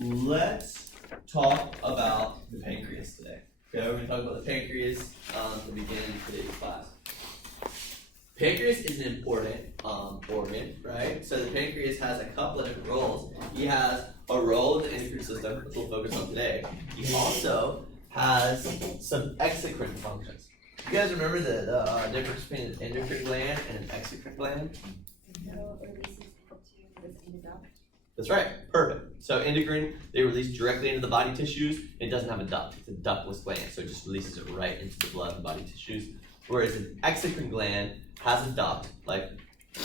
let's talk about the pancreas today. Okay, we're going to talk about the pancreas to begin today's class. Pancreas is an important organ, right? So the pancreas has a couple of different roles. He has a role in the endocrine system, which we'll focus on today. He also has some exocrine functions. You guys remember the difference between an endocrine gland and an exocrine gland? That's right, perfect. So endocrine, they release directly into the body tissues. It doesn't have a duct, it's a ductless gland, so it just releases it right into the blood and body tissues. Whereas an exocrine gland has a duct, like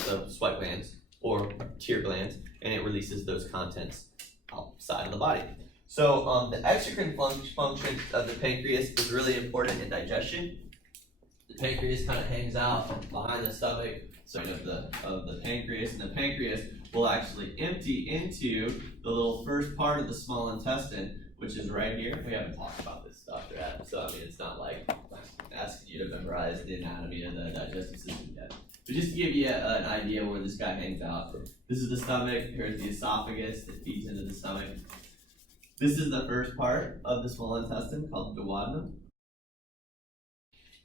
the sweat glands or tear glands, and it releases those contents outside of the body. So the exocrine function of the pancreas is really important in digestion. The pancreas kind of hangs out behind the stomach of the pancreas, and the pancreas will actually empty into the little first part of the small intestine, which is right here. We haven't talked about this stuff yet, so I mean it's not like asking you to memorize the anatomy of the digestive system yet. But just to give you an idea where this guy hangs out, this is the stomach, here's the esophagus that feeds into the stomach. This is the first part of the small intestine called the duodenum.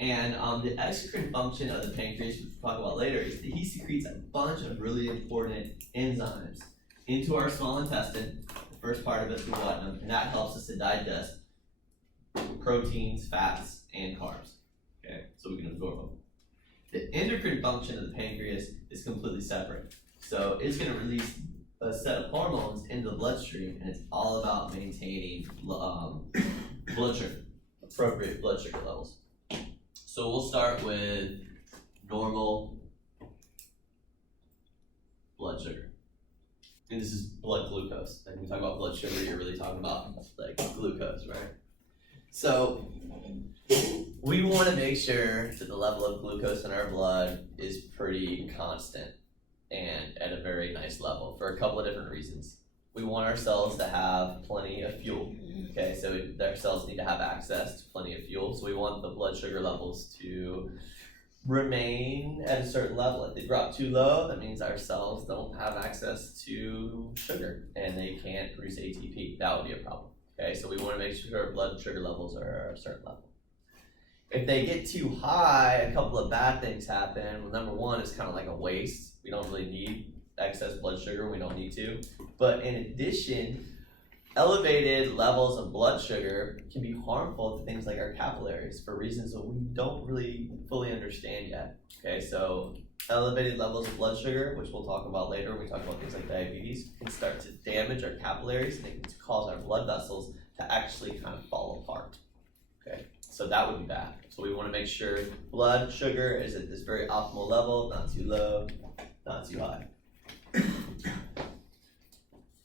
And the exocrine function of the pancreas, which we'll talk about later, is that he secretes a bunch of really important enzymes into our small intestine, the first part of it, the duodenum, and that helps us to digest proteins, fats, and carbs. Okay, so we can absorb them. The endocrine function of the pancreas is completely separate. So it's going to release a set of hormones into the bloodstream, and it's all about maintaining blood sugar, appropriate blood sugar levels. So we'll start with normal blood sugar. And this is blood glucose. And when we talk about blood sugar, you're really talking about like glucose, right? So we want to make sure that the level of glucose in our blood is pretty constant and at a very nice level for a couple of different reasons. We want our cells to have plenty of fuel. Okay, so their cells need to have access to plenty of fuel. So we want the blood sugar levels to remain at a certain level. If they drop too low, that means our cells don't have access to sugar and they can't produce ATP. That would be a problem. Okay, so we want to make sure our blood sugar levels are at a certain level. If they get too high, a couple of bad things happen. Well, number one is kind of like a waste. We don't really need excess blood sugar. We don't need to. But in addition, elevated levels of blood sugar can be harmful to things like our capillaries for reasons that we don't really fully understand yet. Okay, so elevated levels of blood sugar, which we'll talk about later when we talk about things like diabetes, can start to damage our capillaries and it can cause our blood vessels to actually kind of fall apart. Okay, so that would be bad. So we want to make sure blood sugar is at this very optimal level, not too low, not too high.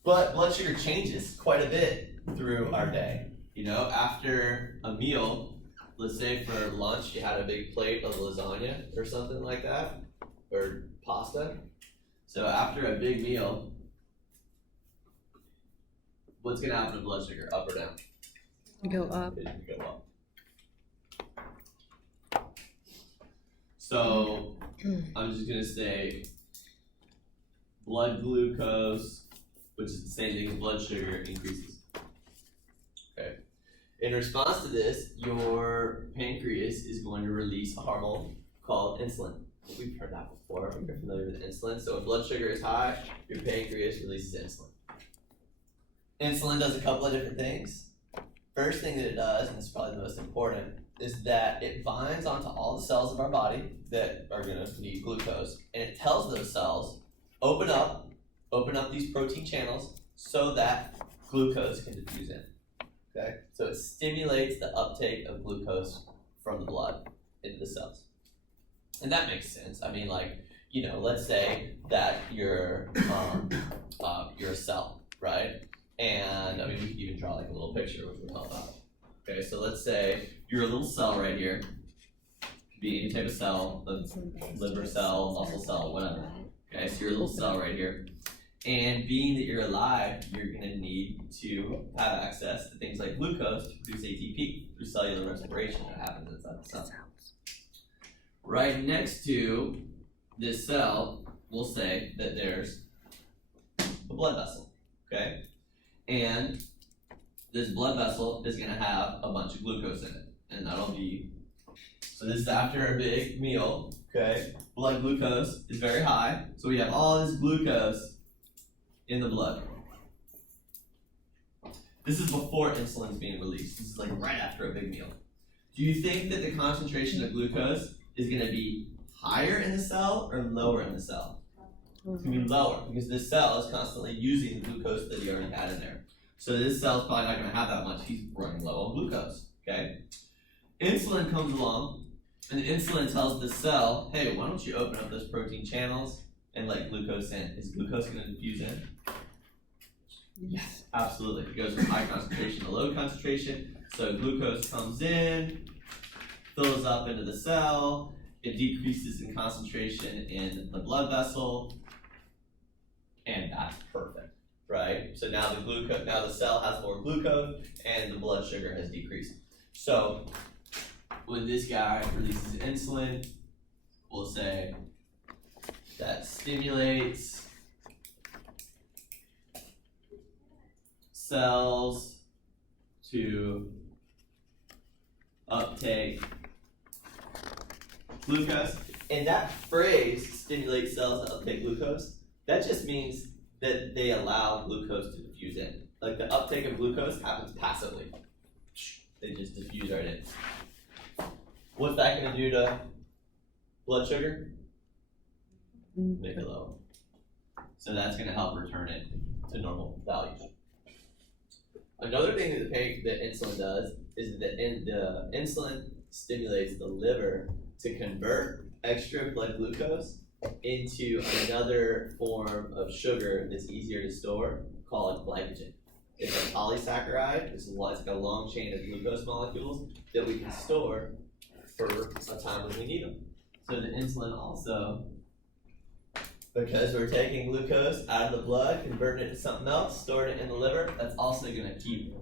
But blood sugar changes quite a bit through our day. You know, after a meal, let's say for lunch you had a big plate of lasagna or something like that, or pasta. So after a big meal, what's going to happen to blood sugar, up or down? Go up. It can go up. So I'm just going to say blood glucose, which is the same thing as blood sugar, increases. Okay. In response to this, your pancreas is going to release a hormone called insulin. We've heard that before. You're familiar with insulin. So when blood sugar is high, your pancreas releases insulin. Insulin does a couple of different things. First thing that it does, and this is probably the most important, is that it binds onto all the cells of our body that are going to need glucose, and it tells those cells, open up these protein channels so that glucose can diffuse in. Okay? So it stimulates the uptake of glucose from the blood into the cells. And that makes sense. I mean, like, you know, let's say that you're a cell, right? And I mean, we could even draw like a little picture, which will help out. Okay, so let's say you're a little cell right here. Could be any type of cell, liver cell, muscle cell, whatever. Okay, so you're a little cell right here. And being that you're alive, you're going to need to have access to things like glucose to produce ATP through cellular respiration that happens inside the cell. Right next to this cell, we'll say that there's a blood vessel, okay? and this blood vessel is going to have a bunch of glucose in it, and that'll be, so this is after a big meal, okay? Blood glucose is very high, so we have all this glucose in the blood. This is before insulin is being released. This is like right after a big meal. Do you think that the concentration of glucose is going to be higher in the cell or lower in the cell? It's going to be lower because this cell is constantly using the glucose that he already had in there. So this cell's probably not going to have that much. He's running low on glucose, okay? Insulin comes along, and the insulin tells the cell, hey, why don't you open up those protein channels and let glucose in? Is glucose going to diffuse in? Yes, absolutely. It goes from high concentration to low concentration. So glucose comes in, fills up into the cell, it decreases in concentration in the blood vessel, and that's perfect, right? So now the cell has more glucose and the blood sugar has decreased. So when this guy releases insulin, we'll say that stimulates cells to uptake glucose. And that phrase, stimulate cells to uptake glucose, that just means that they allow glucose to diffuse in. Like the uptake of glucose happens passively. They just diffuse right in. What's that going to do to blood sugar? Make it lower. So that's going to help return it to normal values. Another thing that that insulin does is that the insulin stimulates the liver to convert extra blood glucose into another form of sugar that's easier to store called glycogen. It's a polysaccharide. It's like a long chain of glucose molecules that we can store for a time when we need them. So the insulin also, because we're taking glucose out of the blood, converting it to something else, storing it in the liver, that's also going to keep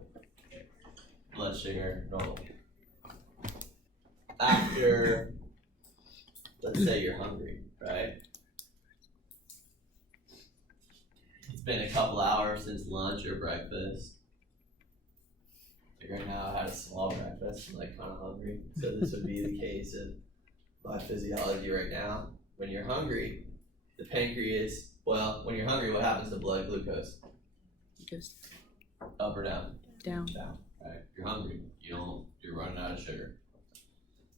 blood sugar normal. After, let's say you're hungry, right? It's been a couple hours since lunch or breakfast. Like right now I had a small breakfast, I'm like kind of hungry. So this would be the case of my physiology right now. When you're hungry, the pancreas, well, when you're hungry, what happens to blood glucose? Just up or down? Down. Down, right? You're hungry, you're running out of sugar.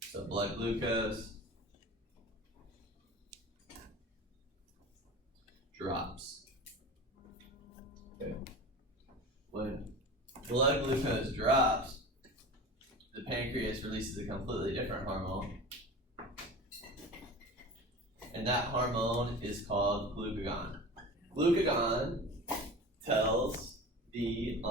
So blood glucose drops. Okay. When blood glucose drops, the pancreas releases a completely different hormone. And that hormone is called glucagon. Glucagon tells the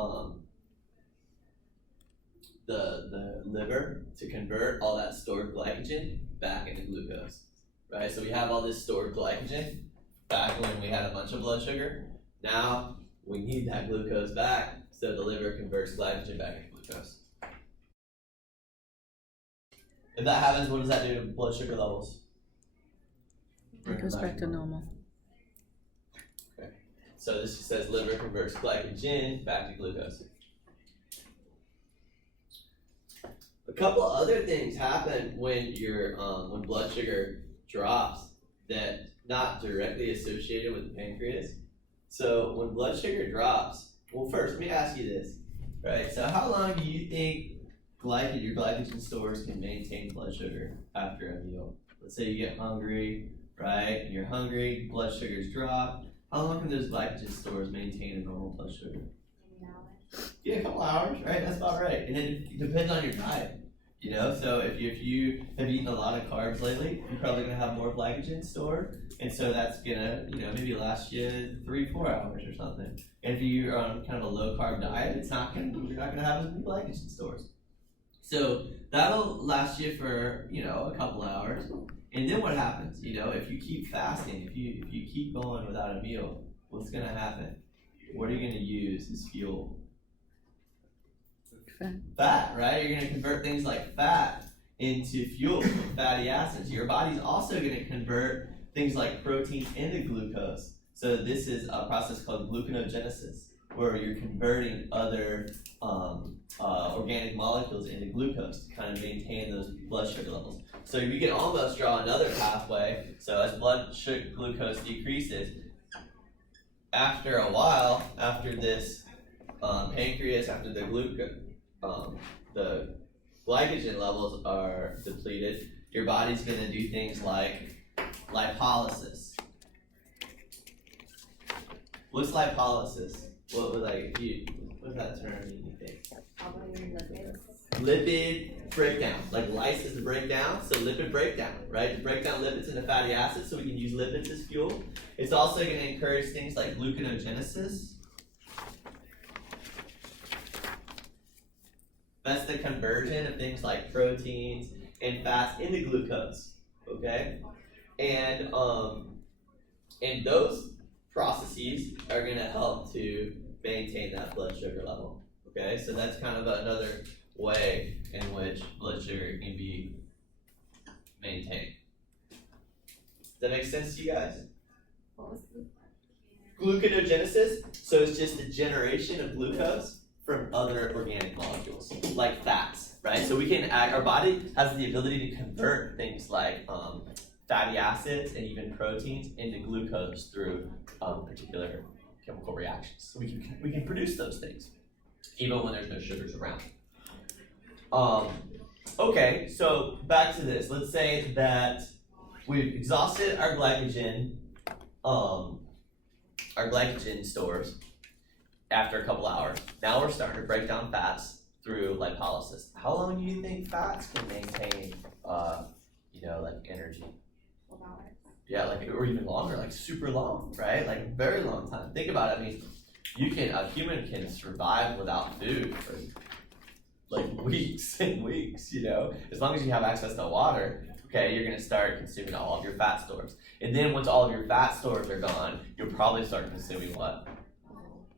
liver to convert all that stored glycogen back into glucose, right? So we have all this stored glycogen back when we had a bunch of blood sugar. Now we need that glucose back, so the liver converts glycogen back into glucose. If that happens, what does that do to blood sugar levels? It goes back to normal. Okay. So this just says liver converts glycogen back to glucose. A couple other things happen when when blood sugar drops that not directly associated with the pancreas. So when blood sugar drops, well, first let me ask you this, right? So how long do you think your glycogen stores can maintain blood sugar after a meal? Let's say you get hungry, right? And you're hungry, blood sugars drop. How long can those glycogen stores maintain a normal blood sugar? Yeah, a couple hours, right? That's about right. And then it depends on your diet, So if you have eaten a lot of carbs lately, you're probably gonna have more glycogen stored, and so that's gonna, maybe last you 3-4 hours or something. And if you're on kind of a low carb diet, you're not gonna have as many glycogen stores. So that'll last you for a couple hours. And then what happens? If you keep fasting, if you keep going without a meal, what's gonna happen? What are you gonna use as fuel? Fat, right? You're gonna convert things like fat into fuel, fatty acids. Your body's also gonna convert things like protein into glucose. So this is a process called gluconeogenesis. where you're converting other organic molecules into glucose to kind of maintain those blood sugar levels. So we can almost draw another pathway. So as blood sugar glucose decreases, after a while, after this pancreas, after the glycogen levels are depleted, your body's going to do things like lipolysis. What's lipolysis? What's that term you think? Lipid breakdown. Like lysis to break down, so lipid breakdown, right? To break down lipids into fatty acids so we can use lipids as fuel. It's also going to encourage things like gluconeogenesis. That's the conversion of things like proteins and fats into glucose, okay? And those processes are going to help to maintain that blood sugar level, okay? So that's kind of another way in which blood sugar can be maintained. Does that make sense to you guys? Gluconeogenesis, so it's just the generation of glucose from other organic molecules, like fats, right? So our body has the ability to convert things like fatty acids and even proteins into glucose through particular chemical reactions. So we can produce those things, even when there's no sugars around. Okay, so back to this. Let's say that we've exhausted our glycogen stores after a couple hours. Now we're starting to break down fats through lipolysis. How long do you think fats can maintain, like energy? 12 hours. Yeah, or even longer, like super long, right? Like a very long time. Think about it. I mean, a human can survive without food for like weeks and weeks, as long as you have access to water. Okay, you're gonna start consuming all of your fat stores. And then once all of your fat stores are gone, you'll probably start consuming what?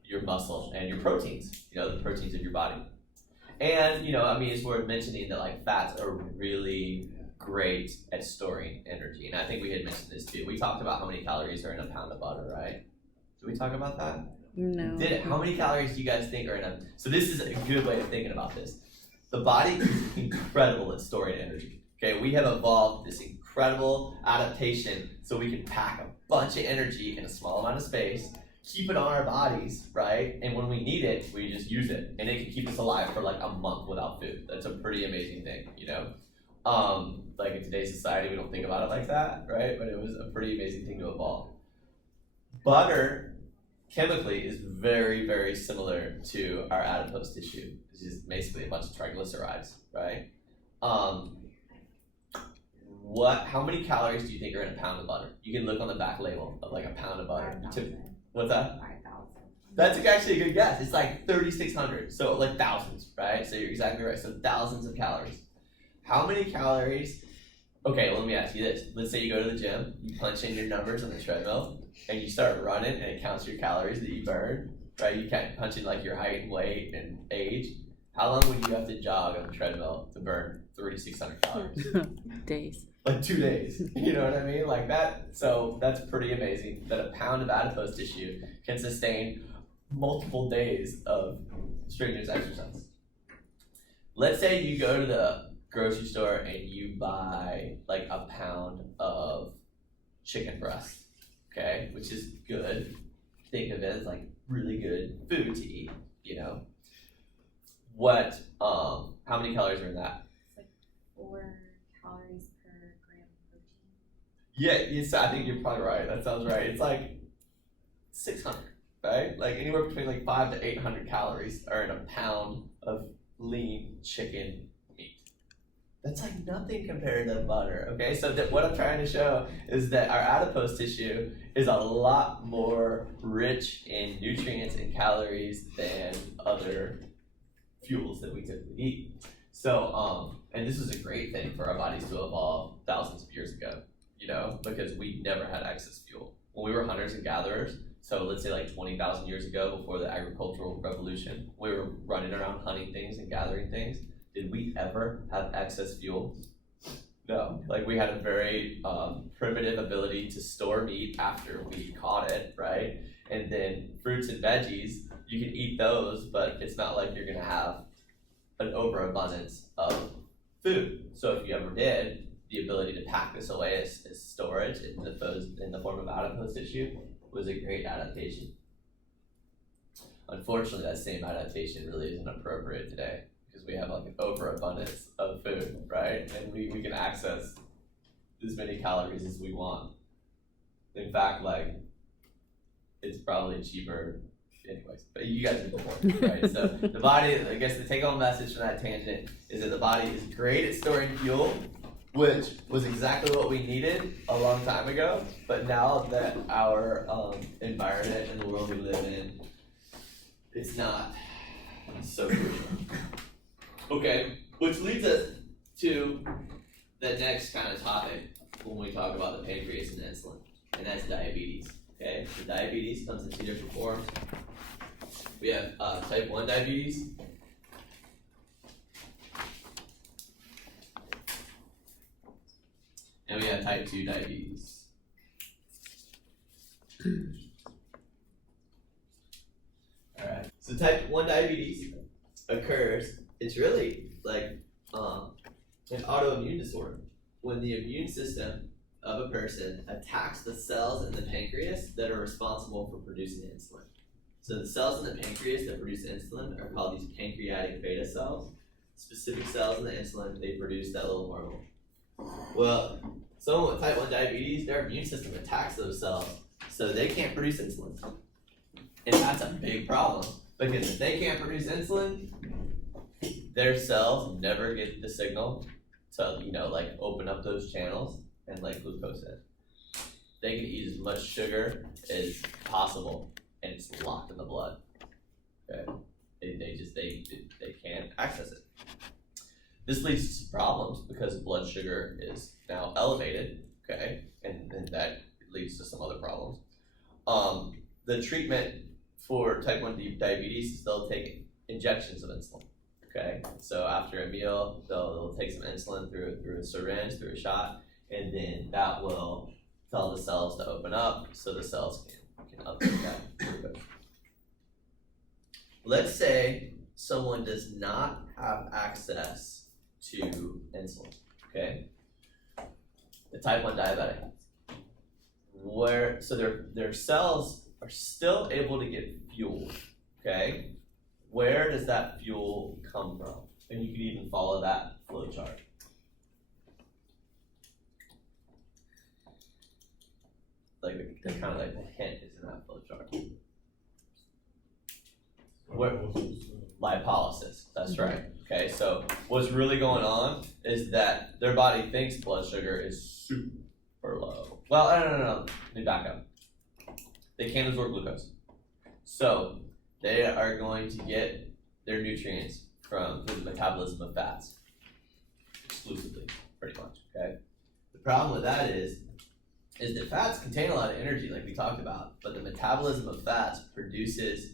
Your muscle and your proteins, the proteins of your body. And, it's worth mentioning that like fats are really great at storing energy. And I think we had mentioned this too. We talked about how many calories are in a pound of butter, right? Did we talk about that? No. How many calories do you guys think are in a... So this is a good way of thinking about this. The body is incredible at storing energy. Okay, we have evolved this incredible adaptation so we can pack a bunch of energy in a small amount of space, keep it on our bodies, right? And when we need it, we just use it. And it can keep us alive for like a month without food. That's a pretty amazing thing, Like in today's society, we don't think about it like that, right? But it was a pretty amazing thing to evolve. Butter, chemically, is very, very similar to our adipose tissue. It's just basically a bunch of triglycerides, right? How many calories do you think are in a pound of butter? You can look on the back label of like a pound of butter. 5,000. What's that? 5,000. That's actually a good guess. It's like 3,600. So like thousands, right? So you're exactly right. So thousands of calories. How many calories? Okay, let me ask you this. Let's say you go to the gym, you punch in your numbers on the treadmill, and you start running, and it counts your calories that you burn, right? You can't punch in like your height and weight and age. How long would you have to jog on the treadmill to burn 3,600 calories? Days. Like 2 days. You know what I mean? Like that. So that's pretty amazing that a pound of adipose tissue can sustain multiple days of strenuous exercise. Let's say you go to the grocery store and you buy like a pound of chicken breast, okay, which is good. Think of it as like really good food to eat, how many calories are in that? It's like 4 calories per gram of protein. Yeah, yes, I think you're probably right. That sounds right. It's like 600, right? Like anywhere between like 500 to 800 calories are in a pound of lean chicken meat. That's like nothing compared to butter, okay? So what I'm trying to show is that our adipose tissue is a lot more rich in nutrients and calories than other fuels that we typically eat. So, and this is a great thing for our bodies to evolve thousands of years ago, because we never had excess fuel. When we were hunters and gatherers, so let's say like 20,000 years ago before the agricultural revolution, we were running around hunting things and gathering things. Did we ever have excess fuel? No, like we had a very primitive ability to store meat after we caught it, right? And then fruits and veggies you can eat those, but it's not like you're gonna have an overabundance of food. So if you ever did, the ability to pack this away as storage in the form of adipose tissue was a great adaptation. Unfortunately, that same adaptation really isn't appropriate today because we have like an overabundance of food, right? And we can access as many calories as we want. In fact, like, it's probably cheaper anyways, but you guys are the point, right? So the body, I guess the take-home message from that tangent is that the body is great at storing fuel, which was exactly what we needed a long time ago, but now that our environment and the world we live in, it's not so crucial. Okay, which leads us to the next kind of topic when we talk about the pancreas and insulin, and that's diabetes. Okay, so diabetes comes in two different forms. We have type 1 diabetes, and we have type 2 diabetes. Alright, so type 1 diabetes occurs, it's really like an autoimmune disorder. When the immune system of a person attacks the cells in the pancreas that are responsible for producing insulin. So the cells in the pancreas that produce insulin are called these pancreatic beta cells. Specific cells in the insulin, they produce that little hormone. Well, someone with type 1 diabetes, their immune system attacks those cells, so they can't produce insulin. And that's a big problem, because if they can't produce insulin, their cells never get the signal to, like open up those channels and let glucose in. They can eat as much sugar as possible, and it's locked in the blood. Okay, they can't access it. This leads to some problems because blood sugar is now elevated. Okay, and that leads to some other problems. The treatment for type 1 diabetes is they'll take injections of insulin. Okay, so after a meal, they'll take some insulin through a syringe, through a shot, and then that will tell the cells to open up so the cells can uptake that glucose. Let's say someone does not have access to insulin, okay? The type 1 diabetic. So their cells are still able to get fuel, okay? Where does that fuel come from? And you can even follow that flow chart. Like the kind of like the hint is in that flow chart. Where, lipolysis, that's right. Okay, so what's really going on is that their body thinks blood sugar is super low. Well, no. Let me back up. They can't absorb glucose. So they are going to get their nutrients from the metabolism of fats exclusively, pretty much, okay? The problem with that is that fats contain a lot of energy like we talked about, but the metabolism of fats produces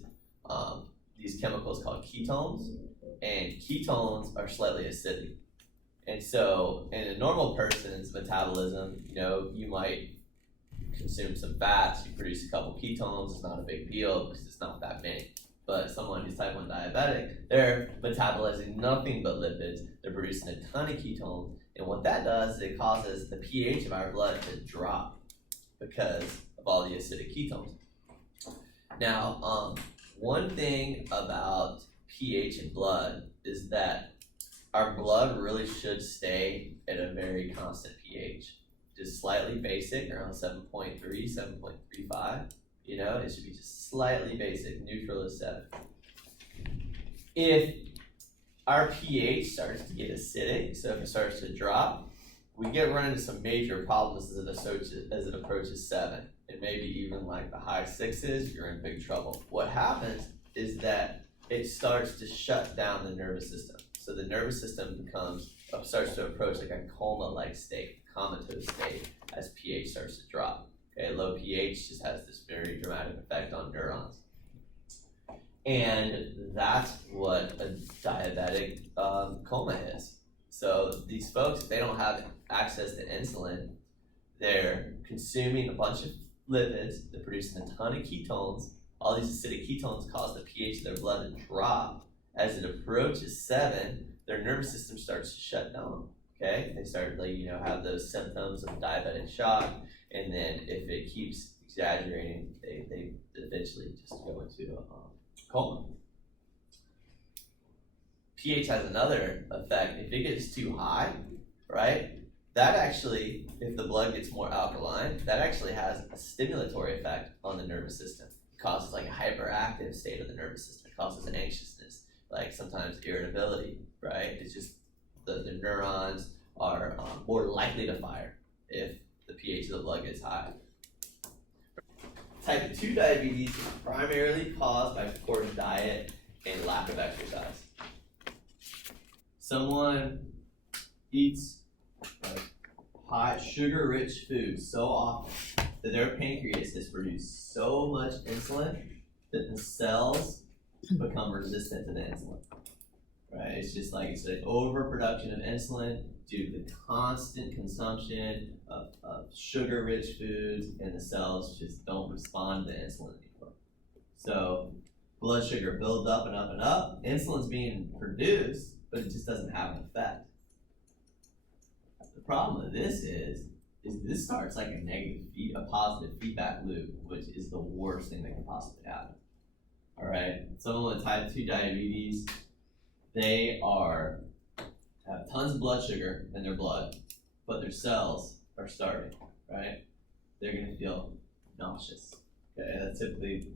these chemicals called ketones, and ketones are slightly acidic. And so in a normal person's metabolism, you might consume some fats, you produce a couple ketones, it's not a big deal because it's not that many. But someone who's type 1 diabetic, they're metabolizing nothing but lipids, they're producing a ton of ketones, and what that does is it causes the pH of our blood to drop because of all the acidic ketones. Now, one thing about pH in blood is that our blood really should stay at a very constant pH. Just slightly basic, around 7.3, 7.35. It should be just slightly basic. Neutral is 7. If our pH starts to get acidic, so if it starts to drop, we run into some major problems as it approaches 7. And maybe even like the high 6s, you're in big trouble. What happens is that it starts to shut down the nervous system. So the nervous system starts to approach like a coma-like state, comatose state, as pH starts to drop. Okay, low pH just has this very dramatic effect on neurons. And that's what a diabetic coma is. So these folks, if they don't have access to insulin, they're consuming a bunch of lipids, they're producing a ton of ketones, all these acidic ketones cause the pH of their blood to drop. As it approaches 7, their nervous system starts to shut down. Okay, they start have those symptoms of diabetic shock, and then if it keeps exaggerating, they eventually just go into a coma. pH has another effect. If it gets too high, right, that actually, if the blood gets more alkaline, that actually has a stimulatory effect on the nervous system. It causes like a hyperactive state of the nervous system. It causes an anxiousness, like sometimes irritability, right? It's just the neurons are more likely to fire if the pH of the blood gets high. Type 2 diabetes is primarily caused by poor diet and lack of exercise. Someone eats like high sugar-rich foods so often that their pancreas has produced so much insulin that the cells become resistant to the insulin. Right? It's just like it's an overproduction of insulin due to the constant consumption of sugar-rich foods, and the cells just don't respond to insulin anymore. So blood sugar builds up and up and up. Insulin's being produced, but it just doesn't have an effect. The problem with this is this starts like a positive feedback loop, which is the worst thing that can possibly happen. All right, someone with type 2 diabetes, they have tons of blood sugar in their blood, but their cells are starving, right? They're gonna feel nauseous. Okay, that's typically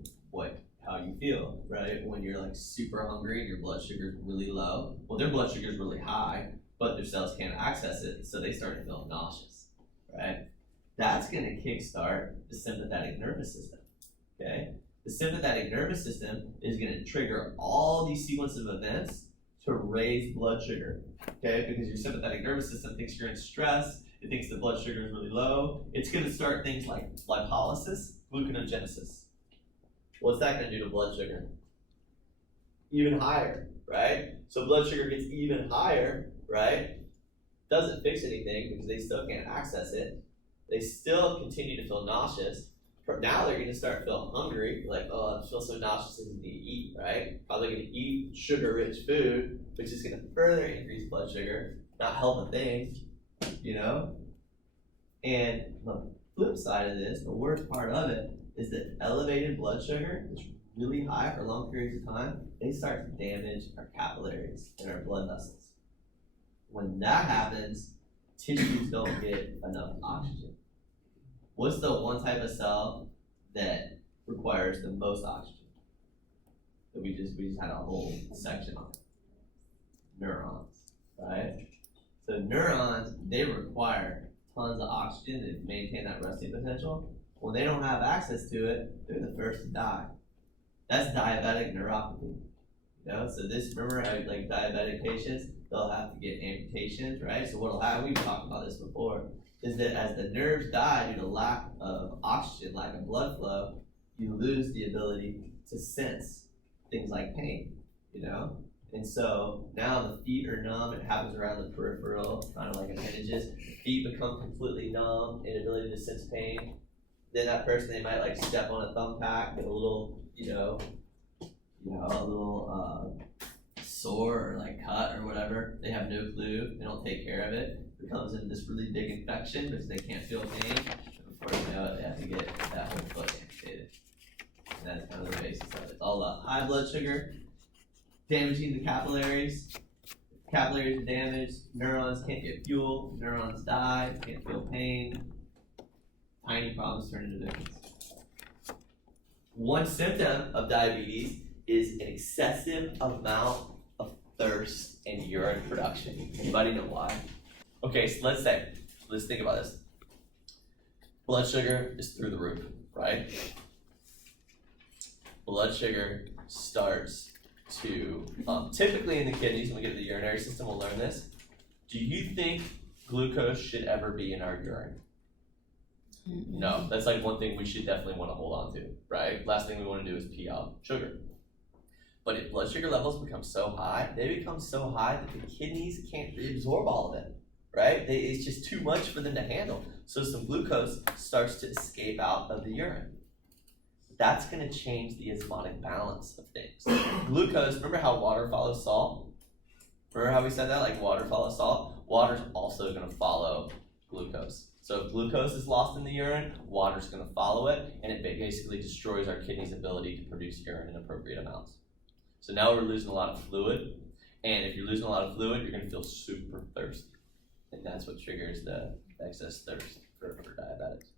how you feel, right? When you're like super hungry and your blood sugar is really low. Well, their blood sugar is really high, but their cells can't access it, so they start to feel nauseous, right? That's gonna kickstart the sympathetic nervous system, okay? The sympathetic nervous system is gonna trigger all these sequence of events to raise blood sugar, okay? Because your sympathetic nervous system thinks you're in stress, it thinks the blood sugar is really low. It's gonna start things like lipolysis, glucagonesis. What's that gonna do to blood sugar? Even higher, right? So blood sugar gets even higher, right? Doesn't fix anything because they still can't access it. They still continue to feel nauseous. Now they're going to start feeling hungry, like, oh, I feel so nauseous, I need to eat, right? Probably going to eat sugar-rich food, which is going to further increase blood sugar, not help a thing, And the flip side of this, the worst part of it, is that elevated blood sugar is really high for long periods of time. They start to damage our capillaries and our blood vessels. When that happens, tissues don't get enough oxygen. What's the one type of cell that requires the most oxygen? That we just had a whole section on. Neurons, right? So neurons, they require tons of oxygen to maintain that resting potential. When they don't have access to it, they're the first to die. That's diabetic neuropathy. So this, remember how like diabetic patients, they'll have to get amputations, right? So what'll happen, we've talked about this before, is that as the nerves die due to lack of oxygen, lack of blood flow, you lose the ability to sense things like pain, And so now the feet are numb. It happens around the peripheral, kind of like appendages. Feet become completely numb, inability to sense pain. Then that person, they might like step on a thumbtack, get a little, a little sore or like cut or whatever. They have no clue. They don't take care of it. It becomes into this really big infection because they can't feel pain. And before you know it, they have to get that whole foot amputated. And that's kind of the basis of it. It's all about high blood sugar, damaging the capillaries. Capillaries are damaged, neurons can't get fuel, neurons die, can't feel pain. Tiny problems turn into victims. One symptom of diabetes is an excessive amount of thirst and urine production. Anybody know why? Okay, so let's think about this. Blood sugar is through the roof, right? Blood sugar starts to, typically in the kidneys, when we get to the urinary system, we'll learn this. Do you think glucose should ever be in our urine? No, that's like one thing we should definitely want to hold on to, right? Last thing we want to do is pee out sugar. But if blood sugar levels become so high, they become so high that the kidneys can't reabsorb all of it, right? It's just too much for them to handle. So some glucose starts to escape out of the urine. that's going to change the osmotic balance of things. Glucose, remember how water follows salt? Remember how we said that, like water follows salt? Water's also going to follow glucose. So if glucose is lost in the urine, water's going to follow it, and it basically destroys our kidney's ability to produce urine in appropriate amounts. So now we're losing a lot of fluid, and if you're losing a lot of fluid, you're going to feel super thirsty. And that's what triggers the excess thirst for diabetics.